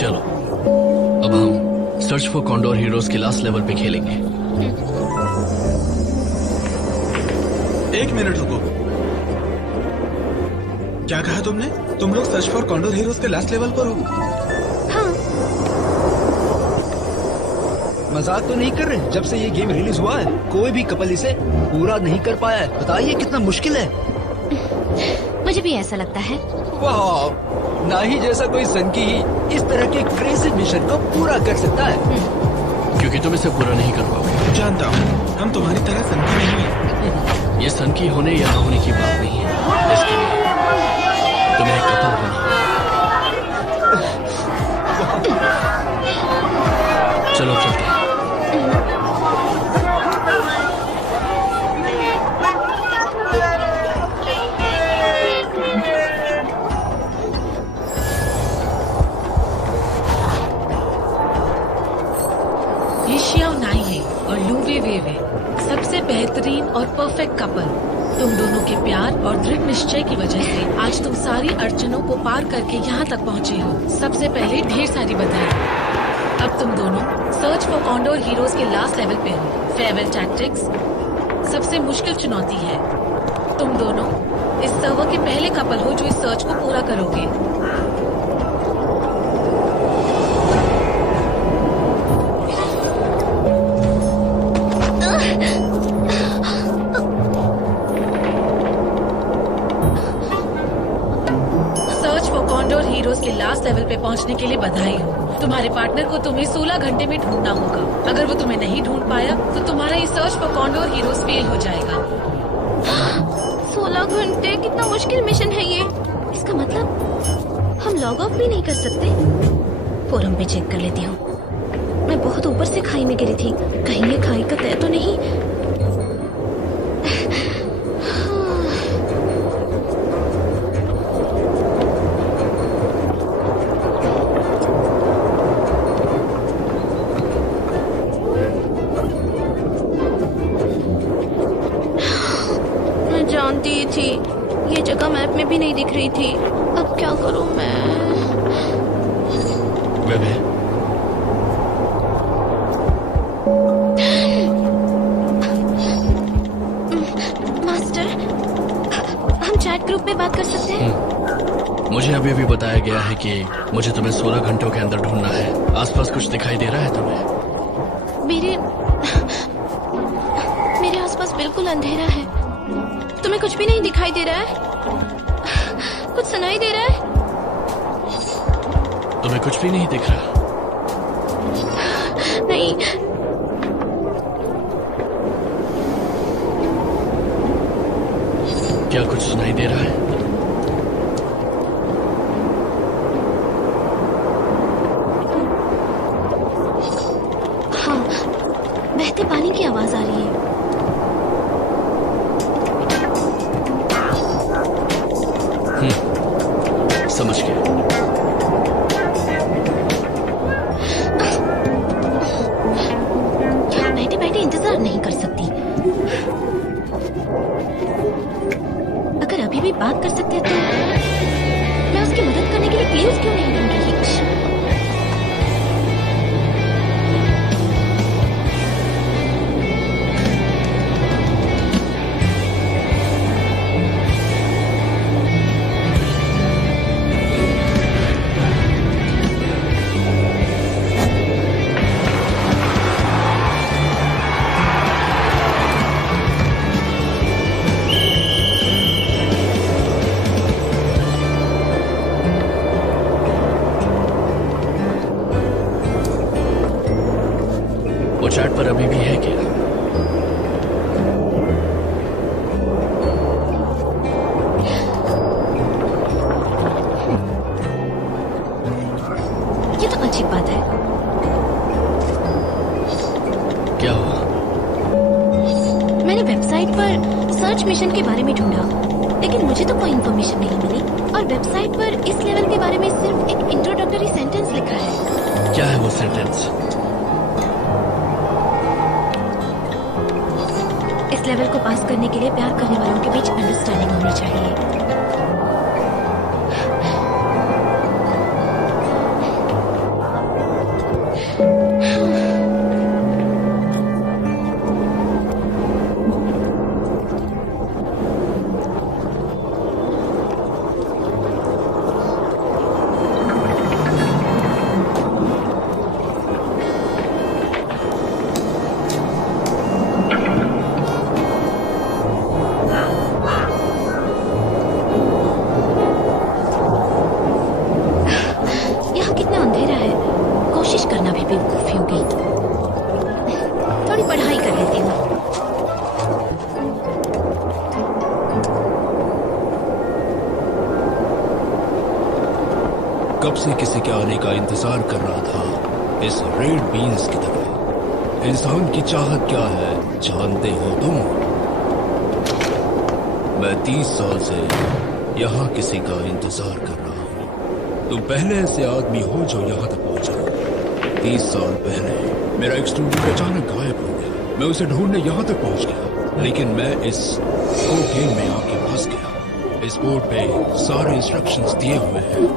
चलो अब हम सर्च फॉर कॉन्डोर हीरोज के लास्ट लेवल पे खेलेंगे। एक मिनट रुको, क्या कहा तुमने? तुम लोग सर्च फॉर कॉन्डोर हीरोज के लास्ट लेवल पर हो? हाँ। मजाक तो नहीं कर रहे? जब से ये गेम रिलीज हुआ है कोई भी कपल इसे पूरा नहीं कर पाया है। बताइए कितना मुश्किल है। मुझे भी ऐसा लगता है। वाह, ना ही जैसा कोई सनकी ही इस तरह के क्रेजी मिशन को पूरा कर सकता है। क्योंकि तुम इसे पूरा नहीं कर पाओगे। जानता हूँ, हम तुम्हारी तरह सनकी नहीं है। ये सनकी होने या ना होने की बात नहीं है, इसके लिए तुम्हें एक कपल होना। चलो चलते हैं। ये शियाओ नाई है और लूवे वेवे, सबसे बेहतरीन और परफेक्ट कपल। तुम दोनों के प्यार और दृढ़ निश्चय की वजह से आज तुम सारी अड़चनों को पार करके यहाँ तक पहुँचे हो। सबसे पहले ढेर सारी बधाई। अब तुम दोनों सर्च फॉर कॉन्डोर हीरोज के लास्ट लेवल पे हो। फेयरवेल टैक्टिक्स सबसे मुश्किल चुनौती है। तुम दोनों इस सर्वर के पहले कपल हो जो इस सर्च को पूरा करोगे। हीरोज के लास्ट लेवल पे पहुंचने के लिए बधाई हो। तुम्हारे पार्टनर को तुम्हें 16 घंटे में ढूंढना होगा। अगर वो तुम्हें नहीं ढूंढ पाया तो तुम्हारा ये search for condor heroes fail हो जाएगा। 16 घंटे? कितना मुश्किल मिशन है ये। इसका मतलब हम लॉग ऑफ भी नहीं कर सकते। फोरम पे चेक कर लेती हूँ। मैं बहुत ऊपर से खाई में गिरी थी, कहीं ये खाई का तय तो नहीं। थी ये जगह मैप में भी नहीं दिख रही थी। अब क्या करूं मैं? बेबे, मास्टर, हम चैट ग्रुप में बात कर सकते हैं? मुझे अभी भी बताया गया है कि मुझे तुम्हें 16 घंटों के अंदर ढूंढना है। आसपास कुछ दिखाई दे रहा है तुम्हें? मेरे आसपास बिल्कुल अंधेरा है। तुम्हें कुछ भी नहीं दिखाई दे रहा है? कुछ सुनाई दे रहा है? तुम्हें कुछ भी नहीं दिख रहा? नहीं। क्या कुछ सुनाई दे रहा है? हाँ, बहते पानी की आवाज आ रही है। समझ गया। यहाँ बैठे बैठे इंतजार नहीं कर सकती। अगर अभी भी बात कर सकते तो मैं उसकी मदद करने के लिए क्लूज क्यों नहीं ढूंढ रही? चैट पर अभी भी है क्या? ये तो अजीब बात है। क्या हुआ? मैंने वेबसाइट पर सर्च मिशन के बारे में ढूंढा, लेकिन मुझे तो कोई इन्फॉर्मेशन नहीं मिली। और वेबसाइट पर इस लेवल के बारे में सिर्फ एक इंट्रोडक्टरी सेंटेंस लिखा है। क्या है वो सेंटेंस? इस लेवल को पास करने के लिए प्यार करने वालों के बीच अंडरस्टैंडिंग होनी चाहिए। कब से किसी के आने का इंतजार कर रहा था, इस रेड बीन्स की तरह। इंसान की चाहत क्या है जानते हो तुम? मैं 30 साल से यहाँ किसी का इंतजार कर रहा हूँ। तुम पहले ऐसे आदमी हो जो यहाँ तक पहुंचा। 30 साल पहले मेरा एक स्टूडेंट अचानक गायब हो गया। मैं उसे ढूंढने यहाँ तक पहुंच गया, लेकिन मैं इस गेम में आके फंस गया। इस बोर्ड पे सारे इंस्ट्रक्शंस दिए हुए हैं,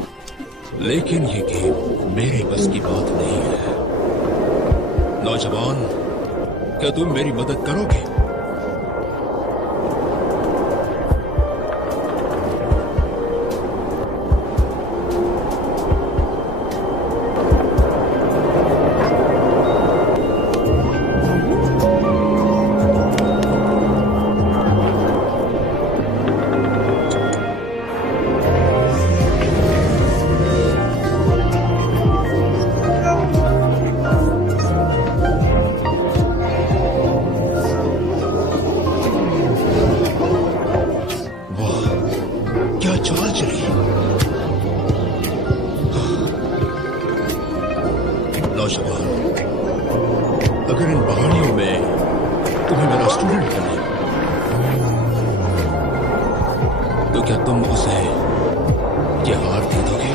लेकिन ये गेम मेरे बस की बात नहीं है। नौजवान, क्या तुम मेरी मदद करोगे? नौजवान, अगर इन पहाड़ियों में तुम्हें मेरा स्टूडेंट बने, तो क्या तुम उसे ये हार दे दोगे?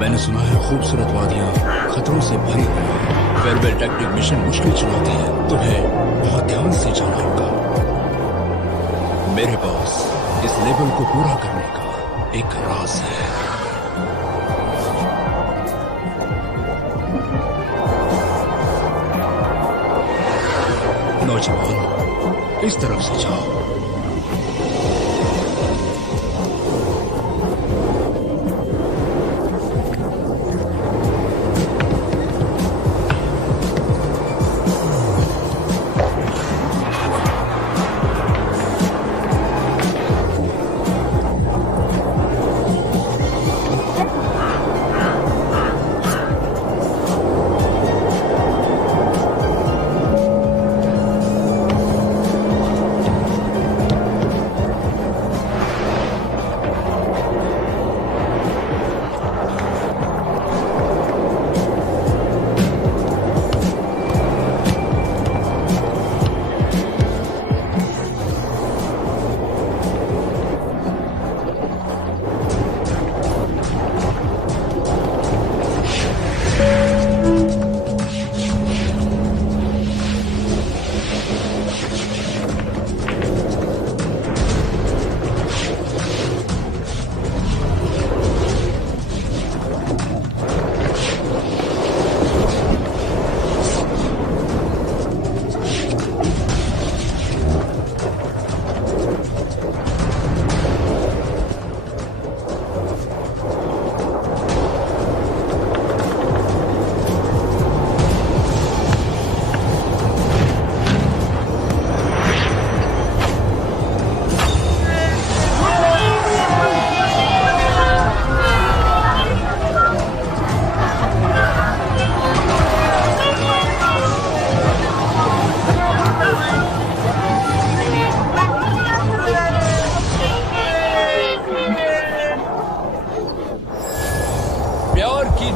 मैंने सुना है खूबसूरत वादियां खतरों से भरी हुई हैं। फेयरवेल टैक्टिक मिशन मुश्किल चुनौती है, तुम्हें बहुत ध्यान से जाना होगा। मेरे पास इस लेवल को पूरा करने का एक राज है। नौजवान, इस तरफ से जाओ।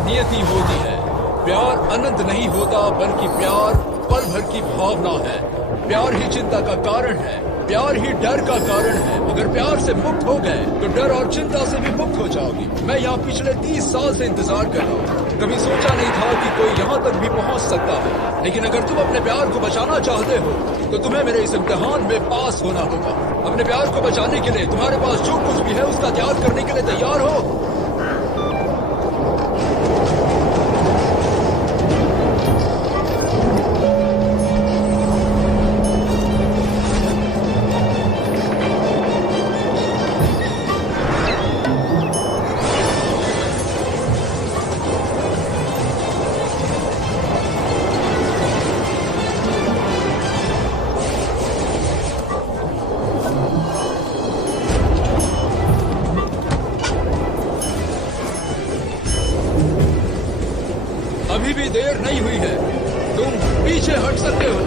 नियति होती है। प्यार अनंत नहीं होता, बल्कि प्यार पल भर की भावना है। प्यार ही चिंता का कारण है, प्यार ही डर का कारण है। अगर प्यार से मुक्त हो गए तो डर और चिंता से भी मुक्त हो जाओगी। मैं यहाँ पिछले 30 साल से इंतजार कर रहा हूँ। कभी सोचा नहीं था कि कोई यहाँ तक भी पहुँच सकता है, लेकिन अगर तुम अपने प्यार को बचाना चाहते हो तो तुम्हें मेरे इस इम्तिहान में पास होना होगा। अपने प्यार को बचाने के लिए तुम्हारे पास जो कुछ भी है उसका त्याग करने के लिए तैयार हो? अभी भी देर नहीं हुई है, तुम पीछे हट सकते हो।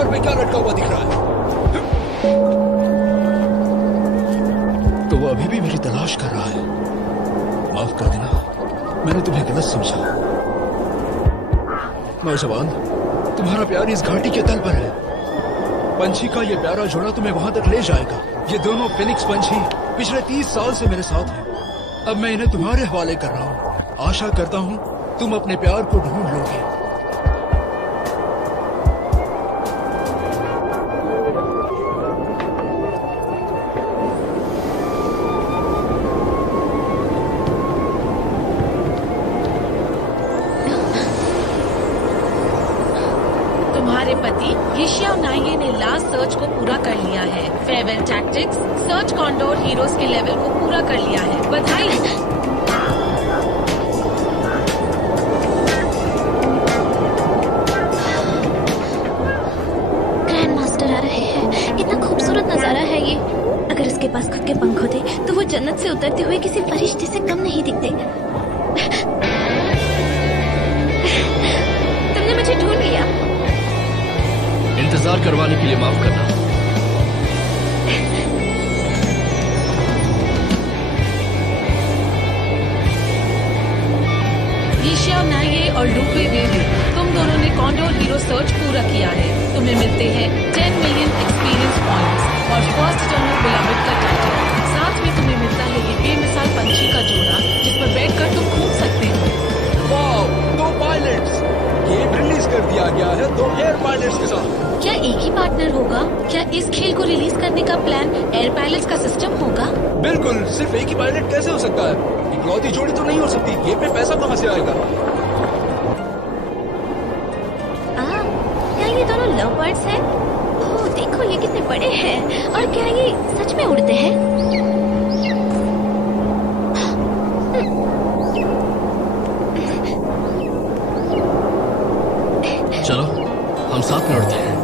कमर पे क्या लटका हुआ दिख रहा है? तो वो अभी भी मेरी तलाश कर रहा है। माफ कर देना, मैंने तुम्हें गलत समझा। नौजवान, तुम्हारा प्यार इस घाटी के तल पर है। पंछी का ये प्यारा जोड़ा तुम्हें वहां तक ले जाएगा। ये दोनों फिनिक्स पंछी पिछले 30 साल से मेरे साथ हैं। अब मैं इन्हें तुम्हारे हवाले कर रहा हूँ। आशा करता हूँ तुम अपने प्यार को ढूंढ लोगे। तुम्हारे पति हिशियाओ नाइये ने लास्ट सर्च को पूरा कर लिया है। Farewell tactics search condor heroes के लेवल को पूरा कर लिया है। बधाई। ग्रैंड मास्टर आ रहे हैं। कितना खूबसूरत नजारा है ये। अगर इसके पास खुद के पंख होते तो वो जन्नत से उतरते हुए किसी फरिश्ते से कम नहीं दिखते। तुमने मुझे ढूंढ लिया। इंतजार करवाने के लिए माफ करना। हिशियाओ नाइये और लूबे वेवे, तुम दोनों ने कॉन्डोर हीरो सर्च पूरा किया है। तुम्हें मिलते हैं 10 मिलियन एक्सपीरियंस पॉइंट्स और फर्स्ट टर्नर बिलवेड का टाइटल। साथ में तुम्हें मिलता है ये बेमिसाल पंछी का जोड़ा जिस पर बैठकर तुम घूम सकते हो। Wow, 2 pilots. गेम रिलीज कर दिया गया है 2 एयर पायलट्स के साथ। क्या एक ही पार्टनर होगा? क्या इस खेल को रिलीज करने का प्लान एयर पायलट्स का सिस्टम होगा? बिल्कुल, सिर्फ एक ही पायलट कैसे हो सकता है? इकलौती जोड़ी तो नहीं हो सकती। गेम में पैसा कहाँ से आएगा? क्या ये दोनों लव बर्ड्स हैं? ओह देखो ये कितने बड़े हैं। और क्या ये सच में उड़ते हैं? चलो हम साथ में उड़ते हैं।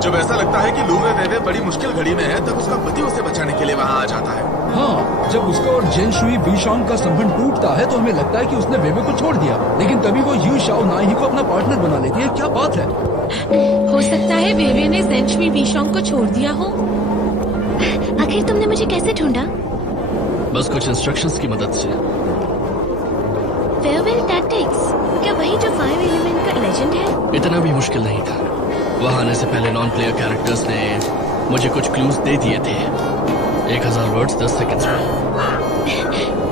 जब ऐसा लगता है कि लूवे वेवे बड़ी मुश्किल घड़ी में है तब उसका पति उसे बचाने के लिए वहाँ आ जाता है। हाँ, जब उसका और जेन शुई बीशांग का संबंध टूटता है तो हमें लगता है कि उसने वेवे को छोड़ दिया, लेकिन तभी वो यू शाओ नाई को अपना पार्टनर बना लेती है। क्या बात है? हो सकता है वेवे ने जेन शुई बीशांग को छोड़ दिया हो। आखिर तुमने मुझे कैसे ढूंढा? बस कुछ इंस्ट्रक्शंस की मदद से। फेयरवेल टैक्टिक्स, क्या वही जो 5 एलिमेंट का लेजेंड है? इतना भी मुश्किल नहीं था। वहां आने से पहले नॉन प्लेयर कैरेक्टर्स ने मुझे कुछ क्लूज दे दिए थे। 1000 वर्ड्स 10 सेकंड्स में।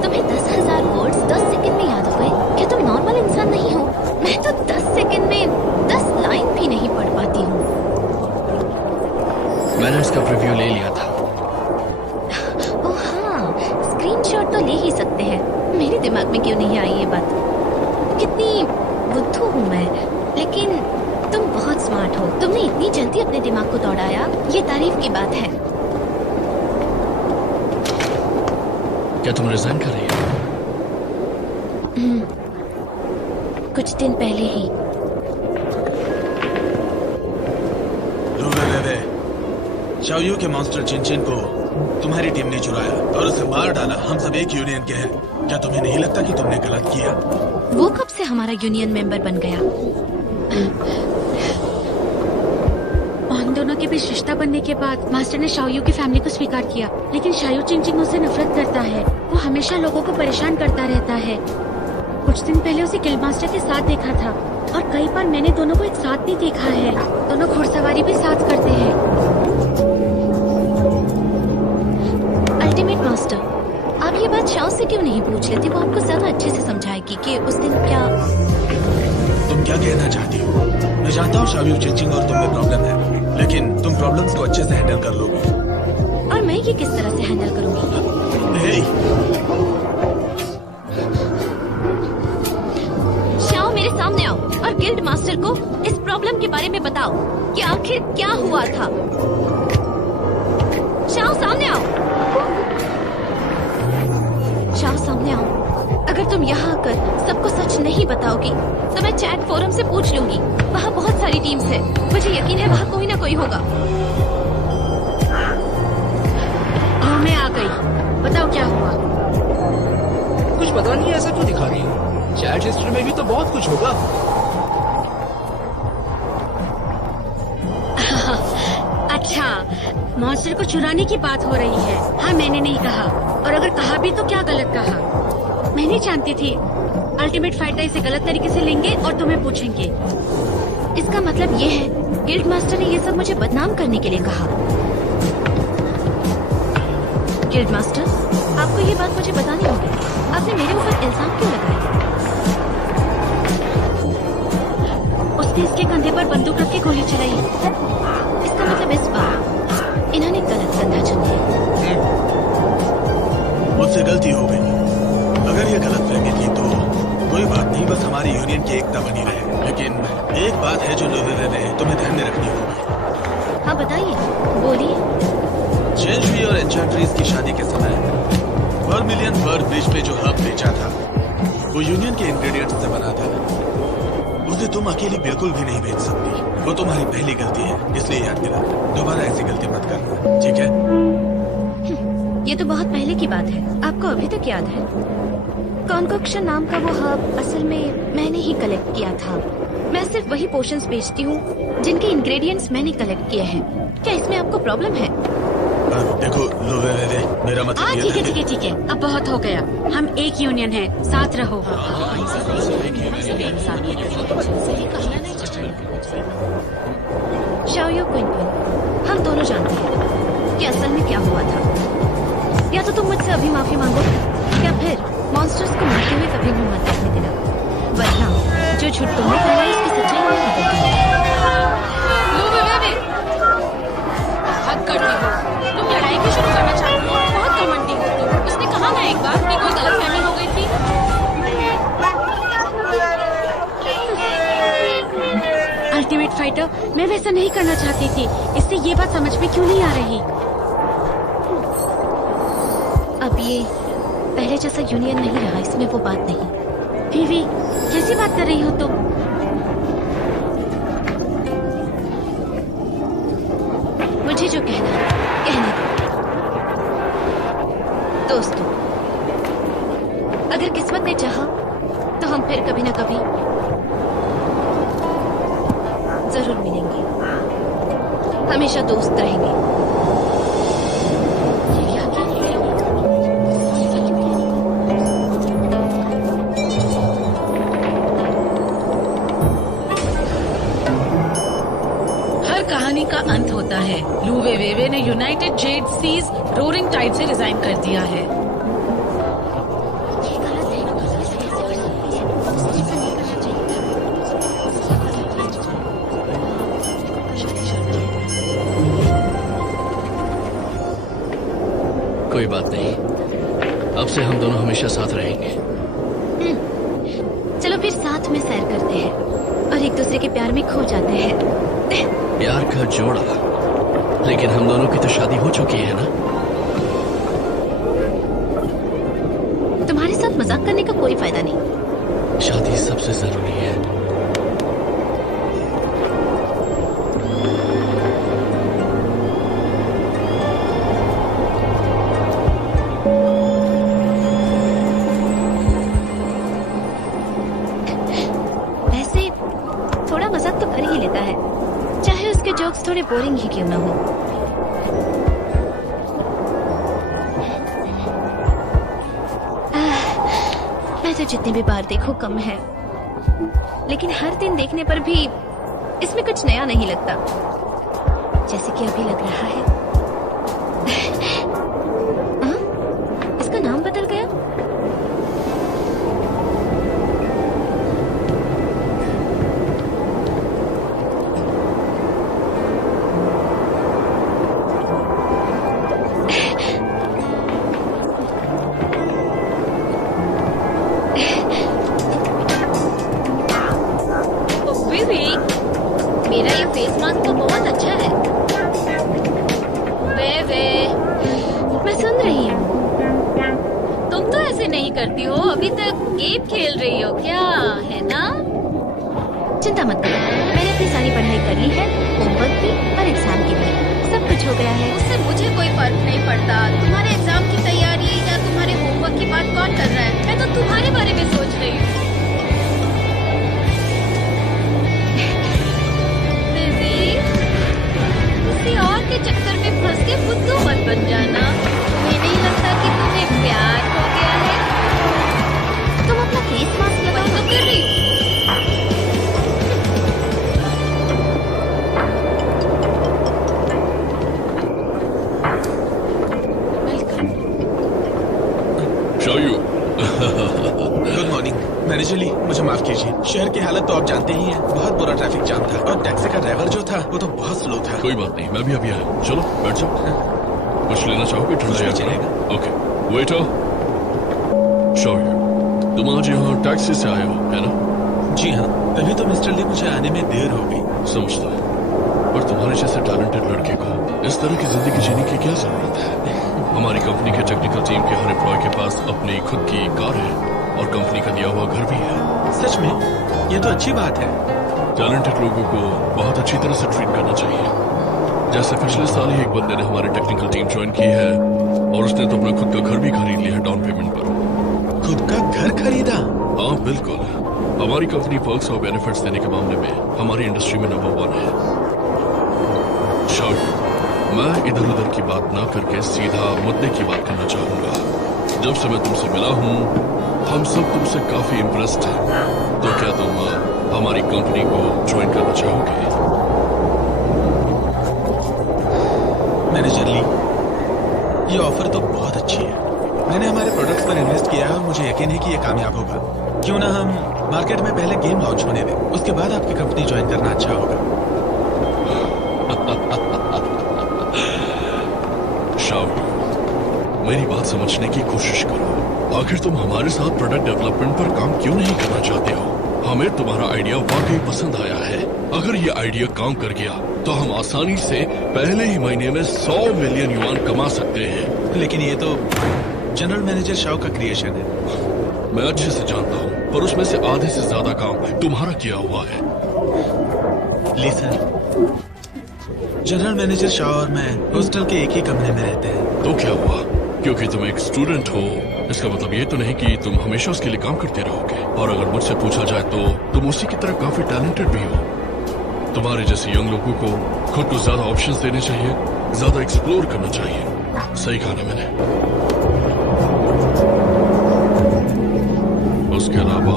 तुम्हें 10,000 वर्ड्स 10 सेकंड में याद हो गए? क्या तुम नॉर्मल इंसान नहीं हो? मैं तो 10 सेकंड में 10 लाइन भी नहीं पढ़ पाती हूँ। मैंने उसका प्रीव्यू ले लिया था। ओह हाँ, स्क्रीनशॉट तो ले ही सकते हैं। मेरे दिमाग में क्यों नहीं आई ये बात? कितनी बुद्धू हूँ मैं, लेकिन तुम बहुत स्मार्ट हो। तुमने इतनी जल्दी अपने दिमाग को दौड़ाया, ये तारीफ की बात है। क्या तुम रिजाइन कर रही हो? कुछ दिन पहले ही। लूवे वेवे, शाओयू के मॉन्स्टर चिनचिन को तुम्हारी टीम ने चुराया और उसे मार डाला। हम सब एक यूनियन के हैं। क्या तुम्हें नहीं लगता कि तुमने गलत किया? वो कब से हमारा यूनियन मेंबर बन गया? हम दोनों के बीच रिश्ता बनने के बाद मास्टर ने शाओयू की फैमिली को स्वीकार किया, लेकिन शाओयू चिंचिंग उससे नफरत करता है। वो हमेशा लोगों को परेशान करता रहता है। कुछ दिन पहले उसे गिल्ड मास्टर के साथ देखा था और कई बार मैंने दोनों को एक साथ भी देखा है। दोनों घुड़सवारी भी साथ करते हैं। अल्टीमेट मास्टर, आप ये बात शाओ से क्यों नहीं पूछ लेती? वो आपको ज्यादा अच्छे से समझाएगी कि उस दिन क्या। तुम क्या कहना चाहती हो? मैं जानता हूँ शाओयू चिनचिन और तुम में प्रॉब्लम है, लेकिन तुम प्रॉब्लम्स को अच्छे से हैंडल कर लोगी। और मैं ये किस तरह से हैंडल करूंगी? हे, शाओ मेरे सामने आओ और गिल्ड मास्टर को इस प्रॉब्लम के बारे में बताओ कि आखिर क्या हुआ था। शाओ सामने आओ। शाओ सामने आओ। अगर तुम यहाँ आकर सबको सच नहीं बताओगी तो मैं चैट फोरम से पूछ लूंगी। वहाँ बहुत सारी टीम्स है, मुझे यकीन है वहाँ कोई ना कोई होगा। हाँ मैं आ गई, बताओ क्या हुआ? कुछ पता नहीं, ऐसा क्यों दिखा रही हो? चैट हिस्ट्री में भी तो बहुत कुछ होगा। मॉन्स्टर को चुराने की बात हो रही है। हाँ, मैंने नहीं कहा, और अगर कहा भी तो क्या गलत कहा। मैं नहीं जानती थी अल्टीमेट फाइटर इसे गलत तरीके से लेंगे और तुम्हें पूछेंगे। इसका मतलब ये है गिल्ड मास्टर ने ये सब मुझे बदनाम करने के लिए कहा। गिल्ड मास्टर, आपको ये बात मुझे बतानी होगी। आपने मेरे ऊपर इल्जाम क्यों लगाया? उसने इसके कंधे पर बंदूक रख के गोली चलाई। इसका मतलब इस बार इन्होंने गलत कंधा चुन लिया। मुझसे गलती हो गई। अगर ये गलत फहमी थी तो कोई बात नहीं, बस हमारी यूनियन की एकता बनी रहे। लेकिन एक बात है जो तुम्हें ध्यान में रखनी होगी। हाँ बताइए, बोलिए। चेंजुई और एन्चेंट्रीज की शादी के समय वर्मिलियन बर्ड ब्रिज पे जो हब बेचा था वो यूनियन के इंग्रेडिएंट्स से बना था। उसे तुम अकेली बिल्कुल भी नहीं बेच सकती। वो तुम्हारी पहली गलती है, इसलिए याद दिला, दोबारा ऐसी गलती मत करना, ठीक है? ये तो बहुत पहले की बात है, आपको अभी तक याद है? कॉन्कोक्शन नाम का वो हब असल में मैंने ही कलेक्ट किया था। मैं सिर्फ वही पोशंस बेचती हूँ जिनके इंग्रेडिएंट्स मैंने कलेक्ट किए हैं। क्या इसमें आपको प्रॉब्लम है? देखो मेरा मतलब हाँ, ठीक है ठीक है ठीक है, अब बहुत हो गया। हम एक यूनियन है, साथ रहो। शाओयू क्विन, हम दोनों जानते हैं कि असल में क्या हुआ था। या तो तुम मुझसे अभी माफी मांगो या फिर मॉन्स्टर्स को मारते हुए कभी भी मत देखने देना, वरना जो झूठ तुमने फैलाई उसकी सच्चाई मैं बदल हद करती हो तुम, लड़ाई क्यों शुरू करना चाहती हो? बहुत घमंडी हो तुम। उसने कहा ना एक बार कि कोई गलतफहमी हो गई थी। अल्टीमेट फाइटर, मैं वैसा नहीं करना चाहती थी, इससे ये बात समझ में क्यों नहीं आ रही? अब ये पहले जैसा यूनियन नहीं रहा, इसमें वो बात नहीं। वीवी, कैसी बात कर रही हो तुम? मुझे जो कहना है कहने दो। दोस्तों, अगर किस्मत ने चाहा तो हम फिर कभी न कभी जरूर मिलेंगे, हमेशा दोस्त रहेंगे। कहानी का अंत होता है। लू वेवे ने united Z seas roaring tide से रिजाइन कर दिया है। कोई बात नहीं, अब से हम दोनों हमेशा साथ रहेंगे। चलो फिर साथ में सैर करते हैं और एक दूसरे के प्यार में खो जाते हैं। प्यार का जोड़ा, लेकिन हम दोनों की तो शादी हो चुकी है ना? तुम्हारे साथ मजाक करने का कोई फायदा नहीं। शादी सबसे जरूरी है। वैसे थोड़ा मजाक तो कर ही लेता है, चाहे उसके जोक्स थोड़े बोरिंग ही क्यों ना हो। मैं तो जितनी भी बार देखूं कम है, लेकिन हर दिन देखने पर भी इसमें कुछ नया नहीं लगता, जैसे कि अभी लग रहा है। इसका नाम बदल गया। मेरा ये फेस मास्क तो बहुत अच्छा है। वे मैं सुन रही हूँ। तुम तो ऐसे नहीं करती हो, अभी तक गेम खेल रही हो क्या, है ना? चिंता मत करो, मैंने अपनी सारी पढ़ाई कर ली है, होमवर्क की और एग्जाम की भी, सब कुछ हो गया है। उससे मुझे कोई फर्क नहीं पड़ता। तुम्हारे एग्जाम की तैयारी या तुम्हारे होमवर्क की बात कौन कर रहा है? मैं तो तुम्हारे बारे में सोच रही हूँ। किसी और के चक्कर में फंस के माफ कीजिए, शहर की हालत तो आप जानते ही हैं। बहुत बुरा ट्रैफिक जाम था और टैक्सी का ड्राइवर जो था वो तो बहुत स्लो था। कोई बात नहीं, मैं भी अभी आया। चलो बैठ जाओ। कुछ लेना चाहोगे? ठंडा या चलेगा। ओके वेटर, शौर्य तुम आज यहाँ टैक्सी से आए हो है ना? जी हाँ, तभी तो मिस्टर ली मुझे आने में देर हो गई। समझता है, पर तुम्हारे जैसे टैलेंटेड लड़के को इस तरह की जिंदगी जीने की क्या जरूरत है? हमारी कंपनी के टेक्निकल टीम के हर एम्प्लॉय के पास अपनी खुद की कार है और कंपनी का दिया हुआ घर भी है। सच में? ये तो अच्छी बात है। टैलेंटेड लोगों को बहुत अच्छी तरह से ट्रीट करना चाहिए। जैसे पिछले साल ही एक बंदे ने हमारी टेक्निकल टीम ज्वाइन की है और उसने तो अपना खुद का घर भी खरीद लिया है डाउन पेमेंट पर। खुद का घर खरीदा? हाँ बिल्कुल। हमारी कंपनी पर्क्स और बेनिफिट्स देने के मामले में हमारी इंडस्ट्री में नंबर 1 है। शौर्य, मैं इधर उधर की बात ना करके सीधा मुद्दे की बात करना चाहूंगा। जब से मैं तुमसे मिला हूँ हम सब तुमसे काफी इम्प्रेस्ड हैं। तो क्या तुम हमारी कंपनी को ज्वाइन करना चाहोगे? मैनेजर ली, ये ऑफर तो बहुत अच्छी है। मैंने हमारे प्रोडक्ट्स पर इन्वेस्ट किया है और मुझे यकीन है कि ये कामयाब होगा। क्यों ना हम मार्केट में पहले गेम लॉन्च होने दें, उसके बाद आपकी कंपनी ज्वाइन करना अच्छा होगा। शौर्य, मेरी बात समझने की कोशिश करो। आखिर तुम हमारे साथ प्रोडक्ट डेवलपमेंट पर काम क्यों नहीं करना चाहते हो? हमें तुम्हारा आइडिया वाकई पसंद आया है। अगर ये आइडिया काम कर गया तो हम आसानी से पहले ही महीने में 100 मिलियन युआन कमा सकते हैं। लेकिन ये तो जनरल मैनेजर शाओ का क्रिएशन है। मैं अच्छे से जानता हूँ, पर उसमें से आधे से ज्यादा काम तुम्हारा किया हुआ है। ली सर, जनरल मैनेजर शाओ और मैं हॉस्टल के एक ही कमरे में रहते हैं। तो क्या हुआ? क्योंकि तुम एक स्टूडेंट हो इसका मतलब ये तो नहीं कि तुम हमेशा उसके लिए काम करते रहोगे। और अगर मुझसे पूछा जाए तो तुम उसी की तरह काफी टैलेंटेड भी हो। तुम्हारे जैसे यंग लोगों को खुद को ज्यादा ऑप्शंस देने चाहिए, ज्यादा एक्सप्लोर करना चाहिए। सही कहा ना मैंने? उसके अलावा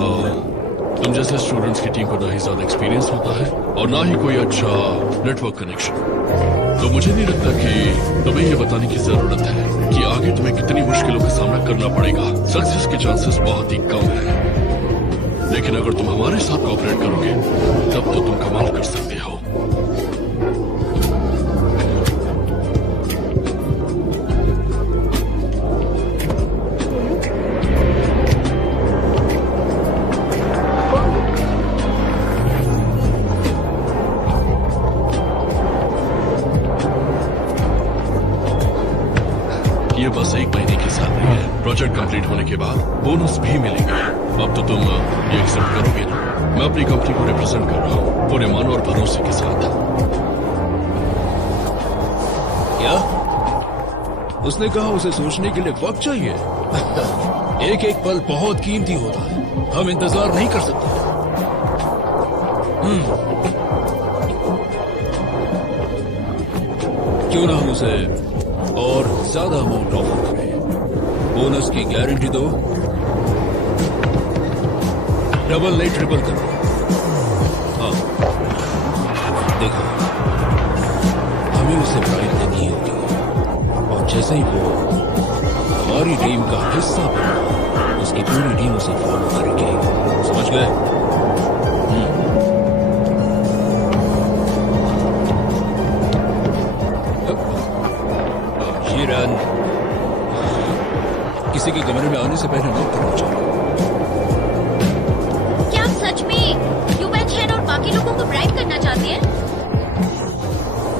तुम जैसे स्टूडेंट्स की टीम को ना ही ज्यादा एक्सपीरियंस होता है और ना ही कोई अच्छा नेटवर्क कनेक्शन। तो मुझे नहीं लगता कि तुम्हें ये बताने की जरूरत है कि आगे तुम्हें कितनी मुश्किलों का सामना करना पड़ेगा। सक्सेस के चांसेस बहुत ही कम है, लेकिन अगर तुम हमारे साथ कोऑपरेट करोगे तब तो तुम कमाल कर सकते हो। ये बस 1 महीने की सैलरी है। प्रोजेक्ट कंप्लीट होने के बाद बोनस भी मिलेंगे। अब तो तुम ये एक्सेप्ट करोगे ना? मैं अपनी कंपनी को रिप्रेजेंट कर रहा हूँ पूरे मान और भरोसे के साथ। क्या? उसने कहा उसे सोचने के लिए वक्त चाहिए। एक एक पल बहुत कीमती होता है, हम इंतजार नहीं कर सकते। क्यों ना हम उसे और ज्यादा अमाउंट ऑफर करें? बोनस की गारंटी दो, डबल नहीं ट्रिपल करो। हाँ देखो, हमें उसे प्राइज देनी होगी और जैसे ही वो हमारी टीम का हिस्सा बना उसकी पूरी टीम उसे फॉलो करेगी। समझ गए? हीरन, किसी के कमरे में आने से पहले नोट करना चाहिए। क्या आप सच में यूबैच हैन और बाकी लोगों को ब्राइब करना चाहते हैं?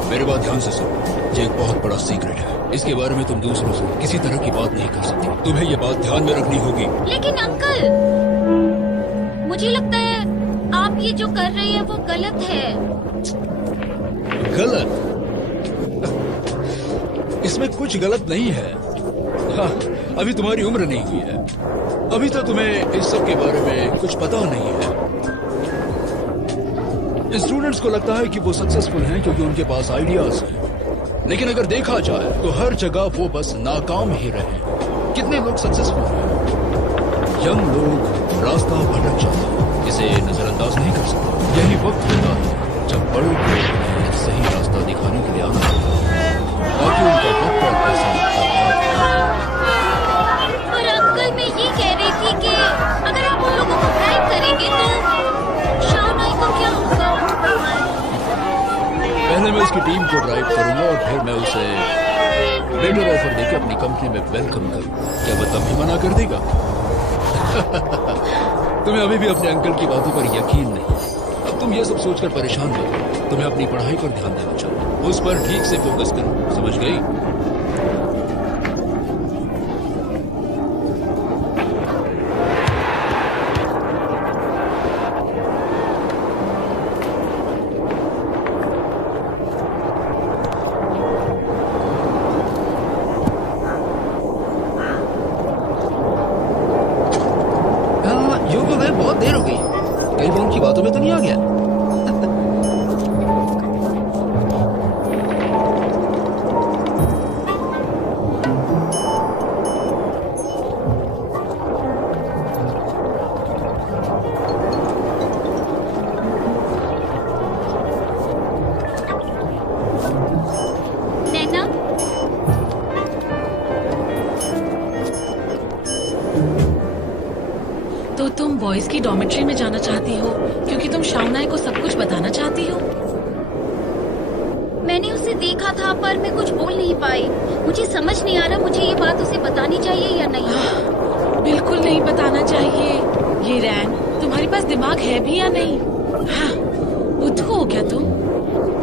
मेरी बात ध्यान से सुनो, ये एक बहुत बड़ा सीक्रेट है। इसके बारे में तुम दूसरों से किसी तरह की बात नहीं कर सकती। तुम्हें ये बात ध्यान में रखनी होगी। लेकिन अंकल, मुझे लगता है आप ये जो कर रहे हैं वो गलत है। गलत? इसमें कुछ गलत नहीं है। हाँ, अभी तुम्हारी उम्र नहीं हुई है, अभी तो तुम्हें इस सब के बारे में कुछ पता नहीं है। स्टूडेंट्स को लगता है कि वो सक्सेसफुल हैं क्योंकि उनके पास आइडियाज हैं, लेकिन अगर देखा जाए तो हर जगह वो बस नाकाम ही रहे। कितने लोग सक्सेसफुल हैं? यंग लोग रास्ता भटक जाते हैं, इसे नजरअंदाज नहीं कर सकते। यही वक्त होता है जब बड़े लोग सही रास्ता दिखाने के लिए आना होगा ताकि उनका वक्त और पैसा पर अंकल, मैं ये कह रही थी कि अगर आप उन लोगों को ब्राइब करेंगे तो टीम को ड्राइव करूंगा और फिर मैं उसे बेटर ऑफर देकर अपनी कंपनी में वेलकम करूंगा। क्या वो तब भी मना कर देगा? तुम्हें अभी भी अपने अंकल की बातों पर यकीन नहीं। अब तुम ये सब सोचकर परेशान हो, तुम्हें अपनी पढ़ाई पर ध्यान देना चाहिए, उस पर ठीक से फोकस करो, समझ गई? बहुत देर हो गई, कहीं वो उनकी बातों में तो नहीं आ गया? नैना, तो तुम बॉयज की डॉर्मेट्री में जाना चाहती हो क्योंकि तुम शाउनाई को सब कुछ बताना चाहती हो? मैंने उसे देखा था पर मैं कुछ बोल नहीं पाई। मुझे समझ नहीं आ रहा मुझे ये बात उसे बतानी चाहिए या नहीं। बिल्कुल नहीं बताना चाहिए। ये रैन, तुम्हारे पास दिमाग है भी या नहीं? हाँ, बुद्धू हो क्या तुम?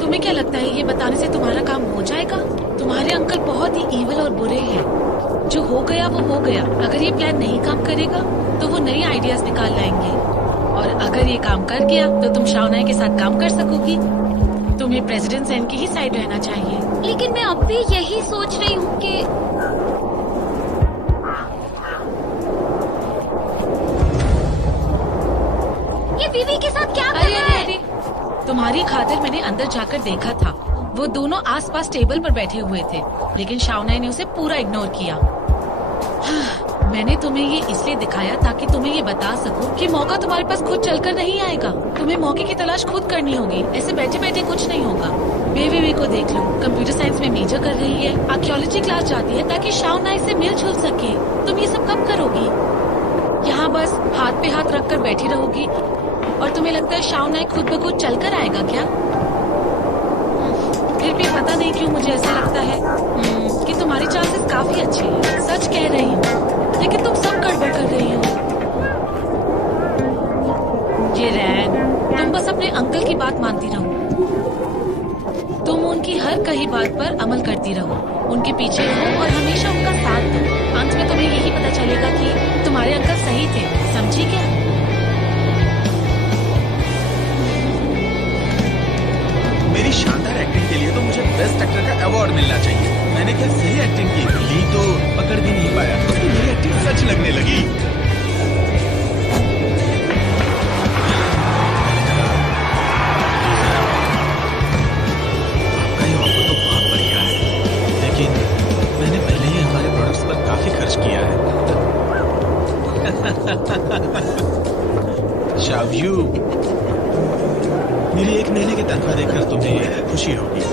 तुम्हें क्या लगता है ये बताने से तुम्हारा काम हो जाएगा? तुम्हारे अंकल बहुत ही ईविल और बुरे हैं। जो हो गया वो हो गया। अगर ये प्लान नहीं काम करेगा तो वो नए आइडियाज निकाल लाएंगे, और अगर ये काम कर गया तो तुम शाउनाई के साथ काम कर सकोगी। तुम्हें प्रेसिडेंट सेन की ही साइड रहना चाहिए। लेकिन मैं अब भी यही सोच रही हूँ कि ये बीवी के साथ क्या कर रहा है? तुम्हारी खातिर मैंने अंदर जाकर देखा था। वो दोनों आसपास टेबल पर बैठे हुए थे, लेकिन शाउनाई ने उसे पूरा इग्नोर किया। मैंने तुम्हें ये इसलिए दिखाया ताकि तुम्हें ये बता सकूं कि मौका तुम्हारे पास खुद चलकर नहीं आएगा। तुम्हें मौके की तलाश खुद करनी होगी। ऐसे बैठे बैठे कुछ नहीं होगा। बेबी को देख लो, कंप्यूटर साइंस में मेजर कर रही है, आर्कियोलॉजी क्लास जाती है ताकि शाउनाई से मिल जुल सके। तुम ये सब कब करोगी? यहाँ बस हाथ पे हाथ रख कर बैठी रहोगी और तुम्हें लगता है शाउनाई खुद ब खुद चल कर आएगा क्या? फिर भी पता नहीं क्यों मुझे ऐसा लगता है कि तुम्हारी चांसेस काफी अच्छे हैं। सच कह रही हूँ, लेकिन तुम सब गड़बड़ कर रही हो। ये रैन, तुम बस अपने अंकल की बात मानती रहो। तुम उनकी हर कही बात पर अमल करती रहो, उनके पीछे रहो और हमेशा उनका साथ दो। अंत में तुम्हें यही पता चलेगा कि तुम्हारे अंकल सही थे। समझी क्या? मेरी शानदार एक्टिंग के लिए तो मुझे बेस्ट एक्टर का अवार्ड मिलना चाहिए। मैंने क्या सही एक्टिंग की? ली तो पकड़ भी नहीं पाया, उसको मेरी एक्टिंग सच लगने लगी। आपका ये ऑफर तो बहुत बढ़िया है, लेकिन मैंने पहले ही हमारे प्रोडक्ट्स पर काफी खर्च किया है। शावयू, मेरी 1 महीने की तनख्वाह देखकर तुम्हें खुशी होगी।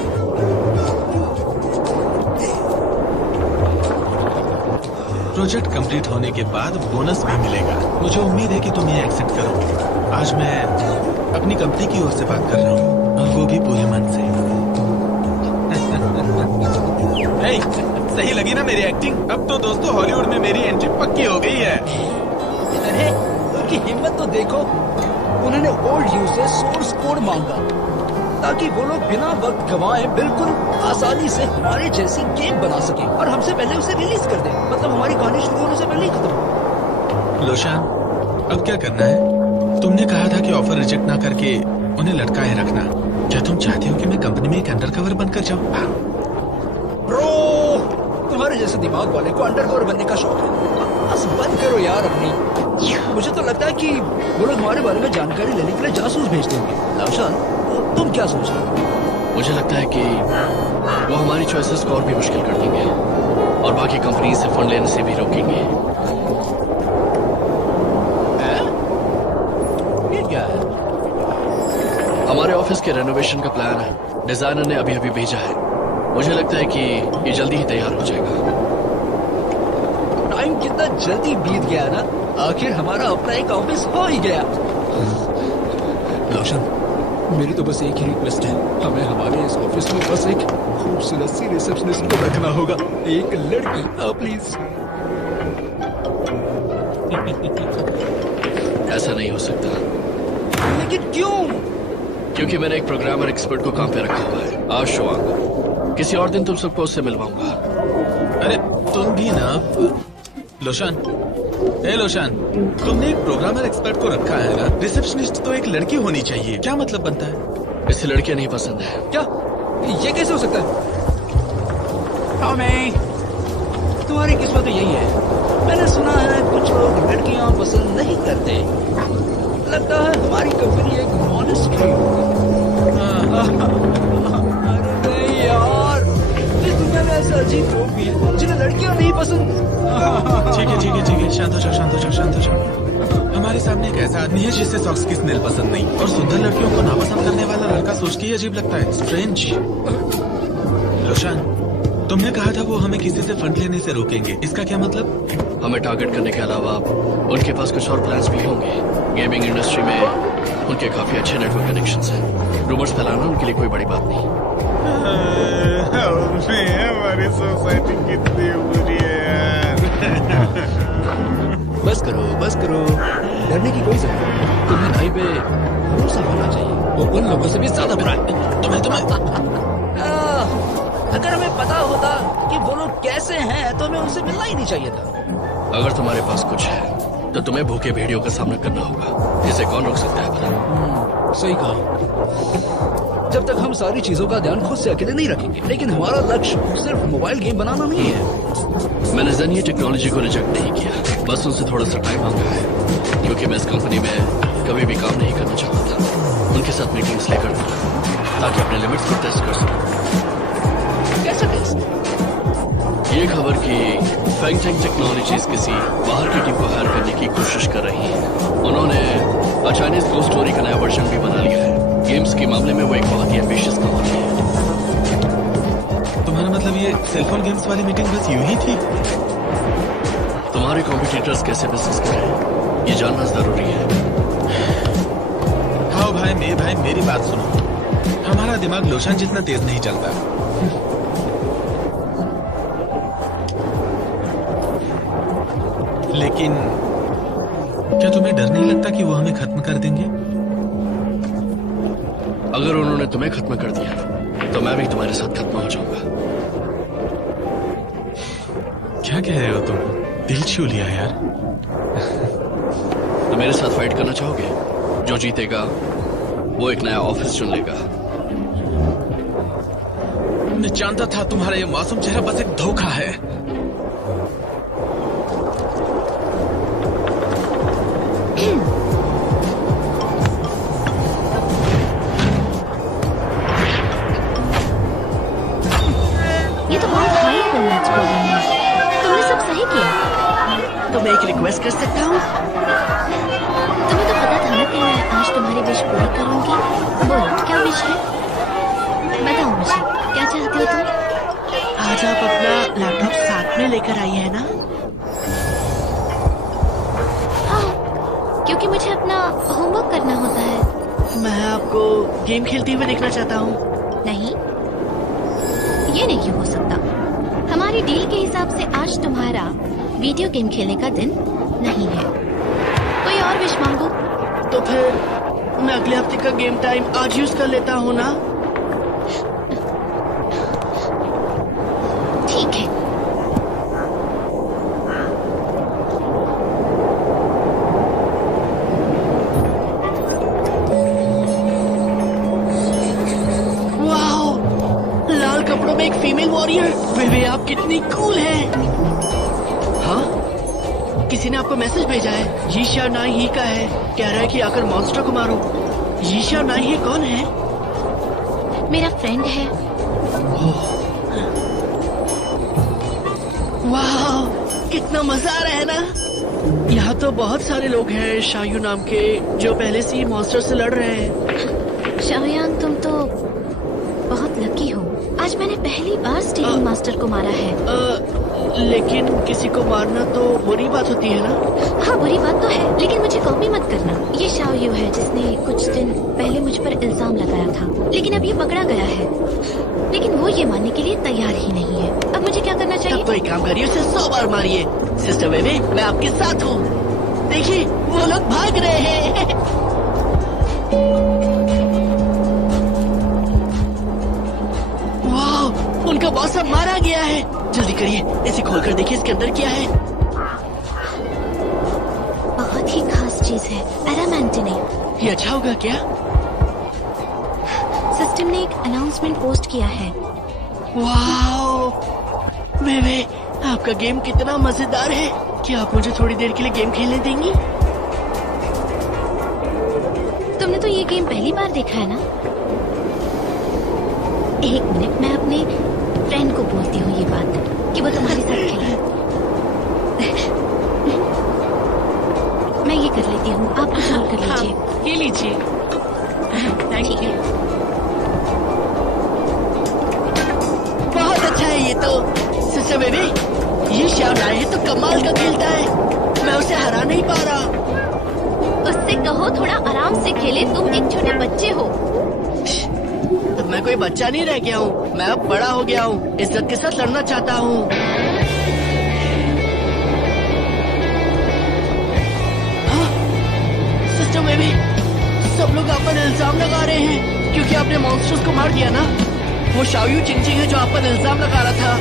प्रोजेक्ट कंप्लीट होने के बाद बोनस भी मिलेगा। मुझे उम्मीद है कि तुम ये एक्सेप्ट करोगे। आज मैं अपनी कंपनी की ओर से बात कर रहा हूँ, और वो भी पूरे मन से। hey, सही लगी ना मेरी एक्टिंग? अब तो दोस्तों हॉलीवुड में मेरी एंट्री पक्की हो गई है। अरे उनकी हिम्मत तो देखो, उन्होंने ओल्ड यू से सोर्स कोड मांगा ताकि वो लोग बिना वक्त गवाए बिल्कुल आसानी से हमारे जैसी गेम बना सके और हमसे पहले उसे रिलीज कर दे। मतलब हमारी कहानी शुरू होने से पहले ही खत्म। लोशान, अब क्या करना है? तुमने कहा था कि ऑफर रिजेक्ट ना करके उन्हें लटकाए रखना। क्या तुम चाहते हो कि मैं कंपनी में एक अंडरकवर बनकर जाऊं? ब्रो, तुम्हारे जैसे दिमाग वाले को अंडरकवर बनने का शौक है। बस बंद करो यार अपनी। मुझे तो लगता है कि वो लोग हमारे बारे में जानकारी लेने के लिए जासूस भेज देंगे। लौशान, तुम क्या सोच रहे हो? मुझे लगता है कि वो हमारी चॉइसेस को और भी मुश्किल कर देंगे और बाकी कंपनी से फंड लेने से भी रोकेंगे। ये क्या है? हमारे ऑफिस के रेनोवेशन का प्लान डिजाइनर ने अभी अभी भेजा है। मुझे लगता है कि ये जल्दी ही तैयार हो जाएगा। टाइम कितना जल्दी बीत गया ना। आखिर हमारा अपना एक ऑफिस हो ही गया। लोशन, मेरी तो बस एक ही रिक्वेस्ट है, हमें हमारे इस ऑफिस में बस एक खूबसूरत सी रिसेप्शनिस्ट को रखना होगा, एक लड़की। प्लीज। ऐसा नहीं हो सकता। लेकिन क्यों? क्योंकि मैंने एक प्रोग्रामर एक्सपर्ट को काम पे रखा हुआ है। आज शो आऊंगा, किसी और दिन तुम सबको उससे मिलवाऊंगा। अरे तुम भी ना लोशान, लोशान, तुमने एक प्रोग्रामर एक्सपर्ट को रखा है ना, रिसेप्शनिस्ट तो एक लड़की होनी चाहिए, क्या मतलब बनता है? इसे लड़कियां नहीं पसंद है। क्या? ये कैसे हो सकता है? तुम्हारी किस्मत तो यही है। मैंने सुना है कुछ लोग लड़कियां पसंद नहीं करते। लगता है हमारी कंपनी एक मॉनेस्ट्री अरे नहीं यार, इस दुनिया में ऐसे अजीब लोग भी हैं जिन्हें लड़कियां नहीं पसंद। ठीक है, शांत हो जाओ। हमारे सामने एक ऐसा आदमी है जिसे सॉक्स की स्मेल पसंद नहीं, और सुंदर लड़कियों को नापसंद करने वाला लड़का सोच के ही अजीब लगता है। स्ट्रेंज। लोशान, तुमने कहा था वो हमें किसी से फंड लेने से रोकेंगे, इसका क्या मतलब? हमें टारगेट करने के अलावा उनके पास कुछ और प्लान्स भी होंगे। गेमिंग इंडस्ट्री में उनके काफी अच्छे नेटवर्क कनेक्शंस हैं। रूमर्स फैलाना उनके लिए कोई बड़ी बात नहीं। हमारी सोसाइटी कितनी बुरी है यार। बस करो, डरने की कोई जरूरत नहीं। तुम्हें भाई पे भरोसा होना चाहिए, वो उन लोगों से भी ज्यादा बुरा है। तुम्हें अगर हमें पता होता कि वो लोग कैसे हैं तो हमें उनसे मिलना ही नहीं चाहिए था। अगर तुम्हारे पास कुछ है तो तुम्हें भूखे भेड़ियों का सामना करना होगा। इसे कौन रोक सकता है भला? सही कहा। जब तक हम सारी चीजों का ध्यान खुद से अकेले नहीं रखेंगे। लेकिन हमारा लक्ष्य सिर्फ मोबाइल गेम बनाना नहीं है। मैंने ज़ेनिया टेक्नोलॉजी को रिजेक्ट नहीं किया, बस उनसे थोड़ा सा टाइम मांगा है, क्योंकि मैं इस कंपनी में कभी भी काम नहीं करना चाहता था। उनके साथ मीटिंग्स लेकर ताकि अपने लिमिट्स को टेस्ट कर सकूं। कैसे टेस्ट? ये खबर कि फैंगटेंग टेक्नोलॉजीज किसी बाहर की टीम को हायर करने की कोशिश कर रही है। उन्होंने चाइनीज गो स्टोरी का नया वर्जन भी बना लिया है। गेम्स के मामले में वो एक बहुत ही एम्बिशियस कंपनी है। तुम्हारा मतलब ये सेलफोन गेम्स वाली मीटिंग बस यूं ही थी? तुम्हारे कॉम्पिटिटर्स कैसे बिजनेस करें ये जानना जरूरी है। हाँ भाई, मेरी बात सुनो। हमारा दिमाग लोशन जितना तेज नहीं चलता। लेकिन क्या तुम्हें डर नहीं लगता कि वो हमें खत्म कर देंगे? अगर उन्होंने तुम्हें खत्म कर दिया तो मैं भी तुम्हारे साथ खत्म हो जाऊंगा। क्या कह रहे हो तुम? दिल छू लिया यार। तो मेरे साथ फाइट करना चाहोगे? जो जीतेगा वो एक नया ऑफिस चुन लेगा। मैं जानता था तुम्हारा ये मासूम चेहरा बस एक धोखा है। ये तो बहुत हाई लेवल मैच प्रोग्राम है। तुमने सब सही किया। तो मैं एक रिक्वेस्ट कर सकता हूँ? तुम्हें तो पता था ना कि मैं आज तुम्हारी विश पूरी करूंगी। बोलो क्या विश है? बताओ मुझे, क्या चाहती हो तुम? आज आप अपना लैपटॉप साथ में लेकर आई है ना? हाँ, क्योंकि मुझे अपना होमवर्क करना होता है। मैं आपको गेम खेलते हुए देखना चाहता हूँ। नहीं, ये नहीं हो सकता। हमारी डील के हिसाब से आज तुम्हारा वीडियो गेम खेलने का दिन नहीं है। कोई और विश मांगो। तो फिर मैं अगले हफ्ते का गेम टाइम आज यूज कर लेता हूँ ना? ठीक है। वाओ, लाल कपड़ों में एक फीमेल वॉरियर। वे आप कितनी कूल हैं। हाँ, किसी ने आपको मैसेज भेजा है। यीशा नाई ही का है, कह रहा है कि आकर मॉन्स्टर को मारो। यीशा नाई ही कौन है? मेरा फ्रेंड है। वाह, कितना मजा आ रहा है ना। यहाँ तो बहुत सारे लोग हैं शायू नाम के जो पहले से ही मॉन्स्टर से लड़ रहे हैं। शाओयांग, तुम तो बहुत लकी हो। आज मैंने पहली बार स्टीलिंग मास्टर को मारा है। लेकिन किसी को मारना तो बुरी बात होती है ना? हाँ बुरी बात तो है, लेकिन मुझे कॉपी मत करना। ये शाओ यू है जिसने कुछ दिन पहले मुझ पर इल्जाम लगाया था, लेकिन अब ये पकड़ा गया है। लेकिन वो ये मानने के लिए तैयार ही नहीं है। अब मुझे क्या करना चाहिए? तब तो एक काम करिए, उसे 100 बार मारिए। सिस्टर बेबी, मैं आपके साथ हूँ। देखिए वो लोग भाग रहे हैं। वाह, उनका बॉस अब मारा गया है। जल्दी करिए, इसे खोलकर देखिए इसके अंदर क्या है। बहुत ही खास चीज है, एडामेंटिन। ये अच्छा होगा क्या? सिस्टम ने एक अनाउंसमेंट पोस्ट किया है। वाओ, बेबी, आपका गेम कितना मजेदार है। क्या आप मुझे थोड़ी देर के लिए गेम खेलने देंगी? तुमने तो ये गेम पहली बार देखा है ना? एक मिनट, मैं अपने फ्रेंड को बोलती हूँ ये बात कि वो तुम्हारे साथ खेले। मैं ये कर लेती हूँ, आप कुछ और कर लीजिए। हाँ, ये लीजिए। Thank you. बहुत अच्छा है ये तो। सिस्टर बेबी, ये शाओ नाई है तो कमाल का खेलता है। मैं उसे हरा नहीं पा रहा। उससे कहो थोड़ा आराम से खेले, तुम एक छोटे बच्चे हो। अब मैं कोई बच्चा नहीं रह गया हूँ, मैं अब बड़ा हो गया हूँ। इज्जत के साथ लड़ना चाहता हूँ। हाँ? सिस्टर बेबी, सब लोग आप पर इल्जाम लगा रहे हैं क्योंकि आपने मॉन्स्टर्स को मार दिया ना। वो शाओ यू चिंगचिंग है जो आप पर इल्जाम लगा रहा था।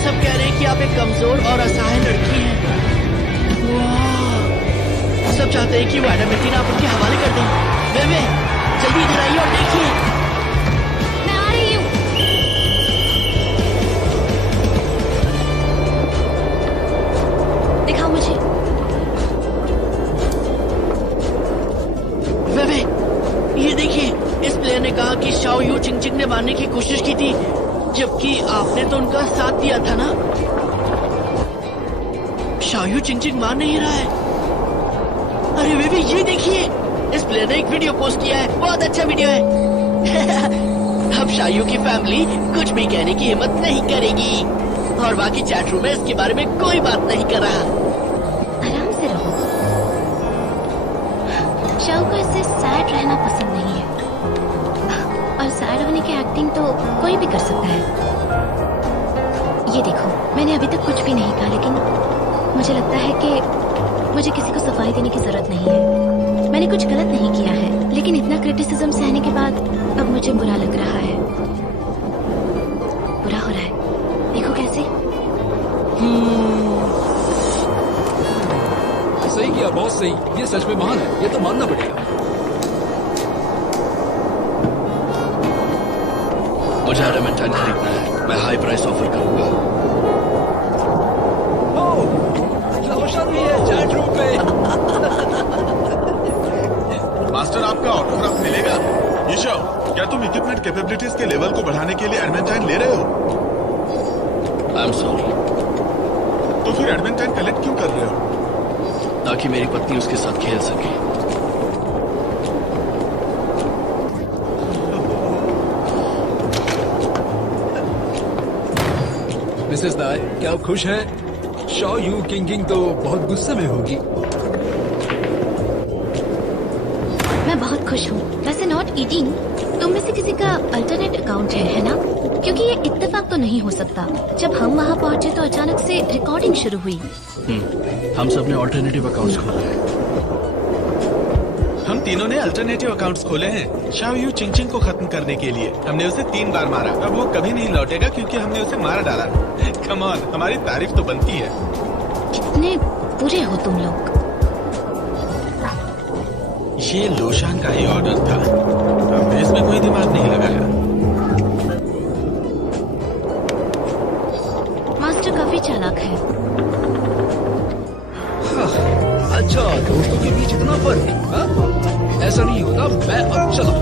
सब कह रहे हैं कि आप एक कमजोर और असहाय लड़की हैं। वाह, सब चाहते हैं कि वो एडामेंटिन आप उनके हवाले कर दें। बेबी, जल्दी इधर आइए और देखिए। मैं आ रही हूँ। दिखाओ मुझे। बेबी, ये देखिए, इस प्लेयर ने कहा कि शाओ यू चिंगचिंग ने मारने की कोशिश की थी, जबकि आपने तो उनका साथ दिया था ना। शाओ यू चिंगचिंग मार नहीं रहा है। अरे बेबी, ये देखिए, इस प्लेयर ने एक वीडियो पोस्ट किया है। बहुत अच्छा वीडियो है। अब शाओ यू की फैमिली कुछ भी कहने की हिम्मत नहीं करेगी और बाकी चैट रूम में इसके बारे में कोई बात नहीं कर रहा। आराम से रहो। शाओ को इससे सैड रहना पसंद नहीं है, और सैड होने की एक्टिंग तो कोई भी कर सकता है। ये देखो, मैंने अभी तक कुछ भी नहीं कहा, लेकिन मुझे लगता है कि मुझे किसी को सफाई देने की जरूरत नहीं है। मैंने कुछ गलत नहीं किया है, लेकिन इतना क्रिटिसिज्म सहने के बाद अब मुझे बुरा लग रहा है। बुरा हो रहा है, देखो कैसे। सही किया बहुत सही, ये सच में महान है, ये तो मानना पड़ेगा। मुझे एडामेंटाइन खरीदना है, मैं हाई प्राइस ऑफर करूंगा। रोशन भी है चैट रूम पे। मास्टर, आपका ऑटोग्राफ मिलेगा? ईशो, क्या तुम इक्विपमेंट कैपेबिलिटीज के लेवल को बढ़ाने के लिए एडमेंटाइन ले रहे हो? I am sorry. तो फिर एडमेंटाइन कलेक्ट क्यों कर रहे हो? ताकि मेरी पत्नी उसके साथ खेल सके। मिसेस नाई, क्या आप खुश हैं? शाओ यू किंग तो बहुत गुस्से में होगी। मैं बहुत खुश हूँ। वैसे नॉट ईटिंग, तुम में से किसी का अल्टरनेट अकाउंट है ना? क्योंकि ये इत्तेफाक तो नहीं हो सकता। जब हम वहाँ पहुँचे तो अचानक से रिकॉर्डिंग शुरू हुई। हम सब ने ऑल्टरनेटिव अकाउंट्स खोले हैं। हम तीनों ने अल्टरनेटिव अकाउंट्स खोले हैं शाओ यू चिंगचिंग को खत्म करने के लिए। हमने उसे 3 बार मारा। अब वो कभी नहीं लौटेगा क्योंकि हमने उसे मार डाला। कम ऑन, हमारी तारीफ तो बनती है। कितने बुरे हो तुम लोग। ये लोशान का ही ऑर्डर था, हमने इसमें कोई दिमाग नहीं लगाया। मास्टर काफी चालाक है। अच्छा, दोस्तों के बीच इतना फर्क? हाँ? ऐसा नहीं होता, मैं अब चला।